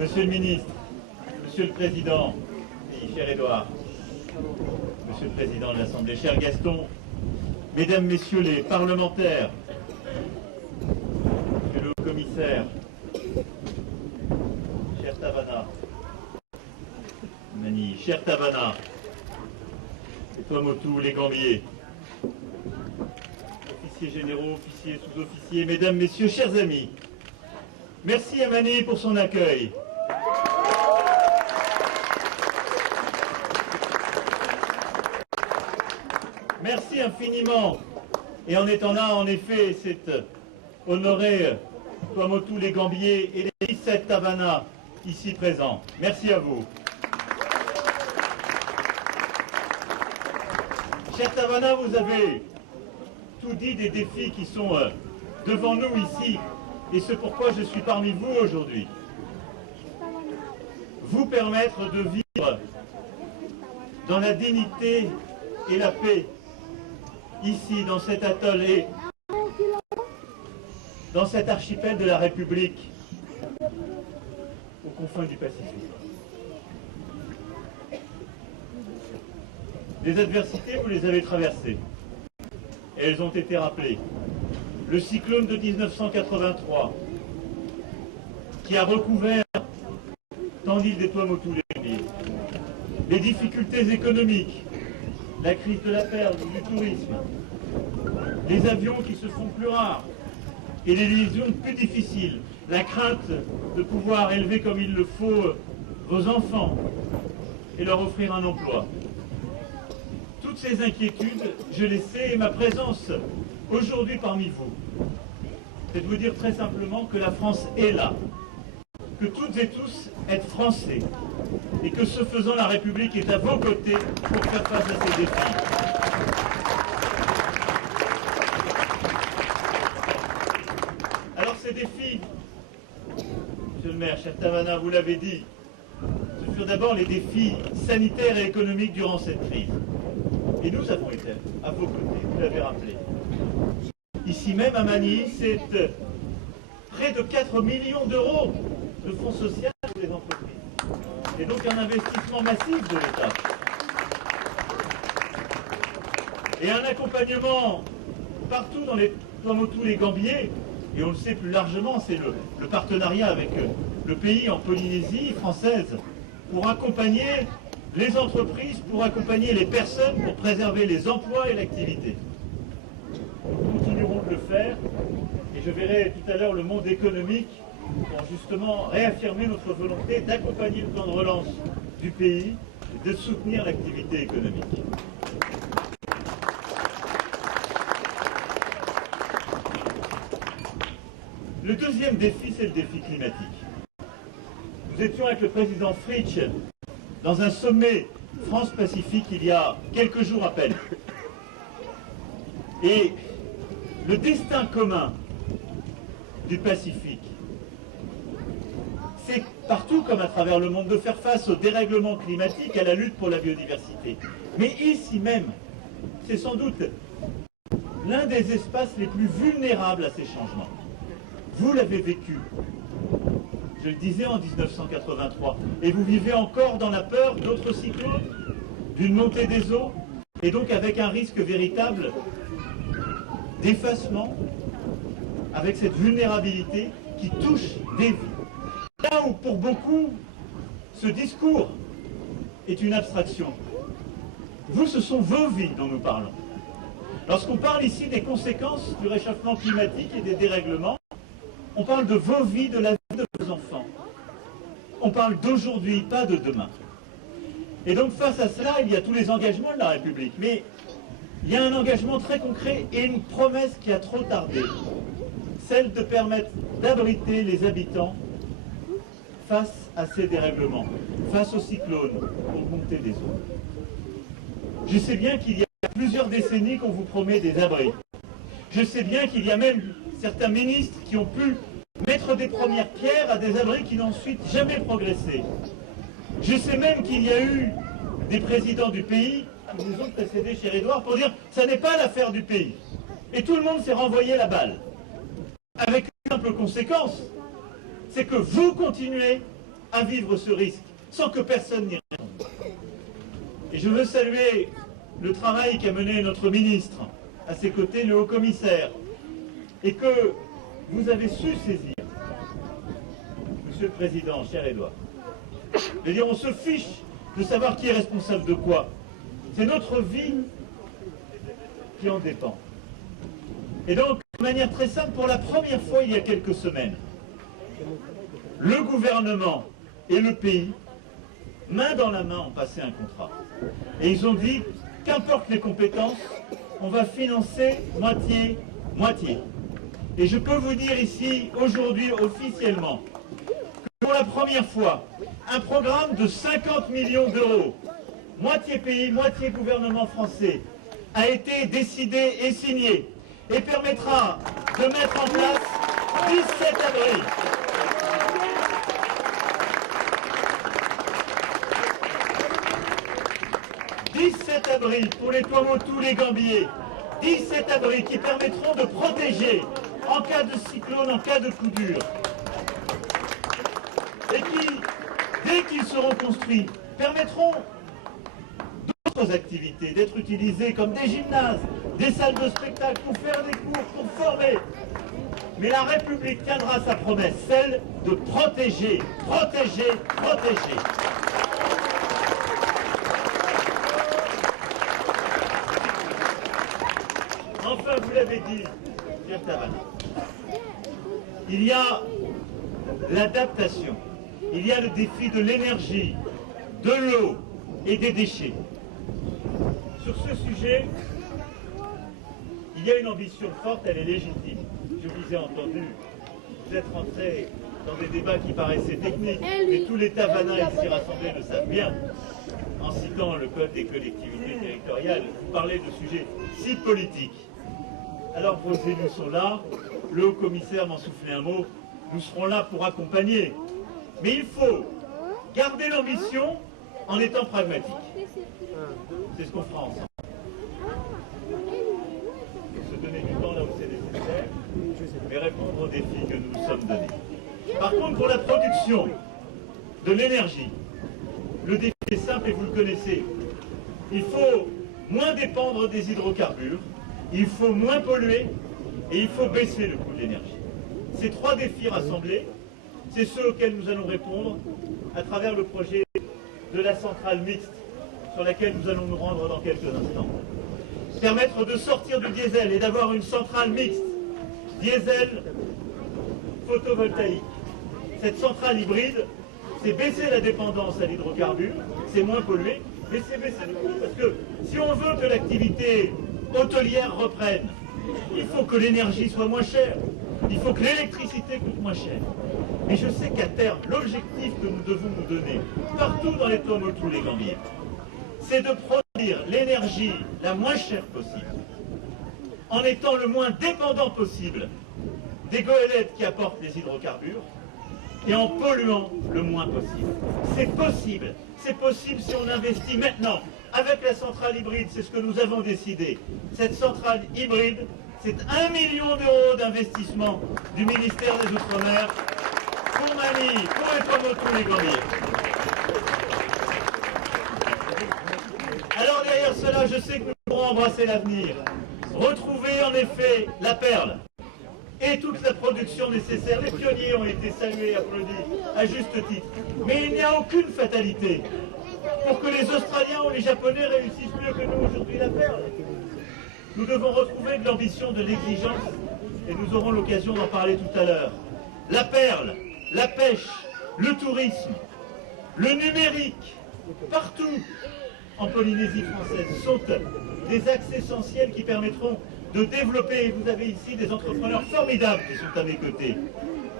Monsieur le ministre, Monsieur le Président, et cher Édouard, Monsieur le Président de l'Assemblée, cher Gaston, Mesdames, Messieurs les parlementaires, Monsieur le Haut-Commissaire, cher Tavana, Mani, cher Tavana, et toi Motou, les Gambiers, officiers généraux, officiers, sous-officiers, Mesdames, Messieurs, chers amis, merci à Mani pour son accueil. Merci infiniment. Et en étant là, en effet, c'est honorer Tuamotu les Gambiers et les 17 Tavana ici présents. Merci à vous. Cher Tavana, vous avez tout dit des défis qui sont devant nous ici, et c'est pourquoi je suis parmi vous aujourd'hui. Vous permettre de vivre dans la dignité et la paix, ici, dans cet atoll et dans cet archipel de la République, aux confins du Pacifique. Les adversités, vous les avez traversées, et elles ont été rappelées. Le cyclone de 1983, qui a recouvert tant d'îles des Tuamotu, les difficultés économiques, la crise de la perle, du tourisme, les avions qui se font plus rares et les liaisons plus difficiles, la crainte de pouvoir élever comme il le faut vos enfants et leur offrir un emploi. Toutes ces inquiétudes, je les sais, et ma présence aujourd'hui parmi vous, c'est de vous dire très simplement que la France est là, que toutes et tous êtes français, et que ce faisant, la République est à vos côtés pour faire face à ces défis. Alors ces défis, Monsieur le maire, cher Tavana, vous l'avez dit, ce furent d'abord les défis sanitaires et économiques durant cette crise. Et nous avons été à vos côtés, vous l'avez rappelé. Ici même à Manille, c'est près de 4 millions d'euros de fonds sociaux pour les entreprises. Et donc un investissement massif de l'État. Et un accompagnement partout dans les Tuamotu, les Gambiers, et on le sait plus largement, c'est le partenariat avec le pays en Polynésie française, pour accompagner les entreprises, pour accompagner les personnes, pour préserver les emplois et l'activité. Nous continuerons de le faire, et je verrai tout à l'heure le monde économique pour justement réaffirmer notre volonté d'accompagner le plan de relance du pays et de soutenir l'activité économique. Le deuxième défi, c'est le défi climatique. Nous étions avec le président Fritsch dans un sommet France-Pacifique il y a quelques jours à peine. Et le destin commun du Pacifique, c'est partout comme à travers le monde de faire face au dérèglement climatique, à la lutte pour la biodiversité. Mais ici même, c'est sans doute l'un des espaces les plus vulnérables à ces changements. Vous l'avez vécu, je le disais, en 1983, et vous vivez encore dans la peur d'autres cyclones, d'une montée des eaux, et donc avec un risque véritable d'effacement, avec cette vulnérabilité qui touche des vies. Là où pour beaucoup, ce discours est une abstraction, vous, ce sont vos vies dont nous parlons. Lorsqu'on parle ici des conséquences du réchauffement climatique et des dérèglements, on parle de vos vies, de la vie de vos enfants. On parle d'aujourd'hui, pas de demain. Et donc face à cela, il y a tous les engagements de la République, mais il y a un engagement très concret et une promesse qui a trop tardé, celle de permettre d'abriter les habitants face à ces dérèglements, face aux cyclones, aux montées des eaux. Je sais bien qu'il y a plusieurs décennies qu'on vous promet des abris. Je sais bien qu'il y a même certains ministres qui ont pu mettre des premières pierres à des abris qui n'ont ensuite jamais progressé. Je sais même qu'il y a eu des présidents du pays qui nous ont précédés, cher Édouard, pour dire « ça n'est pas l'affaire du pays ». Et tout le monde s'est renvoyé la balle. Avec une simple conséquence, c'est que vous continuez à vivre ce risque sans que personne n'y réponde. Et je veux saluer le travail qu'a mené notre ministre, à ses côtés le haut-commissaire, et que vous avez su saisir. Monsieur le Président, cher Édouard, je veux dire, on se fiche de savoir qui est responsable de quoi. C'est notre vie qui en dépend. Et donc, de manière très simple, pour la première fois il y a quelques semaines, le gouvernement et le pays, main dans la main, ont passé un contrat. Et ils ont dit, qu'importe les compétences, on va financer moitié. Et je peux vous dire ici, aujourd'hui, officiellement, que pour la première fois, un programme de 50 millions d'euros, moitié pays, moitié gouvernement français, a été décidé et signé, et permettra de mettre en place 17 abris. 17 abris pour les Tuamotu, les Gambiers. 17 abris qui permettront de protéger en cas de cyclone, en cas de coup dur. Et qui, dès qu'ils seront construits, permettront d'autres activités d'être utilisées comme des gymnases, des salles de spectacle pour faire des cours, pour former. Mais la République tiendra sa promesse, celle de protéger, protéger, protéger. Enfin, vous l'avez dit, Pierre Taban, il y a l'adaptation, il y a le défi de l'énergie, de l'eau et des déchets. Sur ce sujet, il y a une ambition forte, elle est légitime. Je vous ai entendu, vous êtes rentrés dans des débats qui paraissaient techniques, mais tous les Tavanins ici rassemblés le savent bien. En citant le Code des collectivités territoriales, vous parlez de sujets si politiques. Alors vos élus sont là, le haut-commissaire m'en soufflait un mot, nous serons là pour accompagner. Mais il faut garder l'ambition en étant pragmatique. C'est ce qu'on fera ensemble. Se donner du temps là où c'est nécessaire, mais répondre aux défis que nous nous sommes donnés. Par contre, pour la production de l'énergie, le défi est simple et vous le connaissez. Il faut moins dépendre des hydrocarbures, il faut moins polluer et il faut baisser le coût de l'énergie. Ces trois défis rassemblés, c'est ceux auxquels nous allons répondre à travers le projet de la centrale mixte sur laquelle nous allons nous rendre dans quelques instants. Permettre de sortir du diesel et d'avoir une centrale mixte, diesel photovoltaïque. Cette centrale hybride, c'est baisser la dépendance à l'hydrocarbure, c'est moins polluer, mais c'est baisser le coût. Parce que si on veut que l'activité hôtelière reprenne, il faut que l'énergie soit moins chère, il faut que l'électricité coûte moins cher. Mais je sais qu'à terme, l'objectif que nous devons nous donner, partout dans les Tuamotu, les Gambiers, c'est de produire l'énergie la moins chère possible, en étant le moins dépendant possible des goélettes qui apportent les hydrocarbures, et en polluant le moins possible. C'est possible si on investit maintenant. Avec la centrale hybride, c'est ce que nous avons décidé. Cette centrale hybride, c'est 1 million d'euros d'investissement du ministère des Outre-mer pour Mani, pour les Tuamotu, les Gambiers. Alors derrière cela, je sais que nous pourrons embrasser l'avenir. Retrouver en effet la perle et toute la production nécessaire. Les pionniers ont été salués, applaudis, à juste titre. Mais il n'y a aucune fatalité pour que les Australiens ou les Japonais réussissent mieux que nous aujourd'hui la perle. Nous devons retrouver de l'ambition, de l'exigence, et nous aurons l'occasion d'en parler tout à l'heure. La perle, la pêche, le tourisme, le numérique, partout en Polynésie française, sont des axes essentiels qui permettront de développer, et vous avez ici des entrepreneurs formidables qui sont à mes côtés,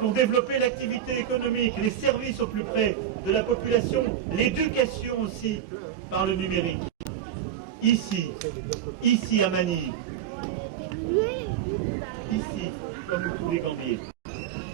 pour développer l'activité économique, les services au plus près de la population, l'éducation aussi par le numérique. Ici à Mani, ici, comme tous les Gambiers,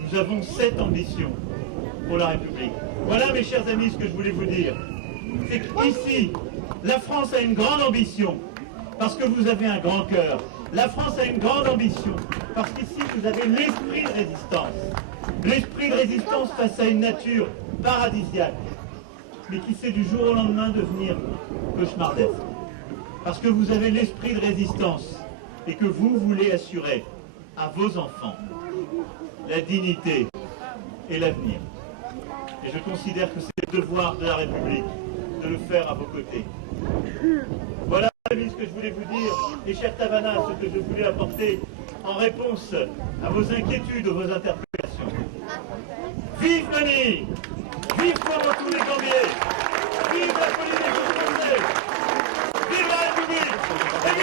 nous avons cette ambition pour la République. Voilà, mes chers amis, ce que je voulais vous dire. C'est qu'ici, la France a une grande ambition, parce que vous avez un grand cœur. La France a une grande ambition, parce qu'ici, vous avez l'esprit de résistance. L'esprit de résistance face à une nature paradisiaque, mais qui sait du jour au lendemain devenir cauchemardesque. Parce que vous avez l'esprit de résistance et que vous voulez assurer à vos enfants la dignité et l'avenir. Et je considère que c'est le devoir de la République de le faire à vos côtés. Voilà ce que je voulais vous dire, et cher Tavana, ce que je voulais apporter en réponse à vos inquiétudes, vos interpellations. Vive Nani! Vive tous les Gambiers! Vive la Polynésie française! Vive la République!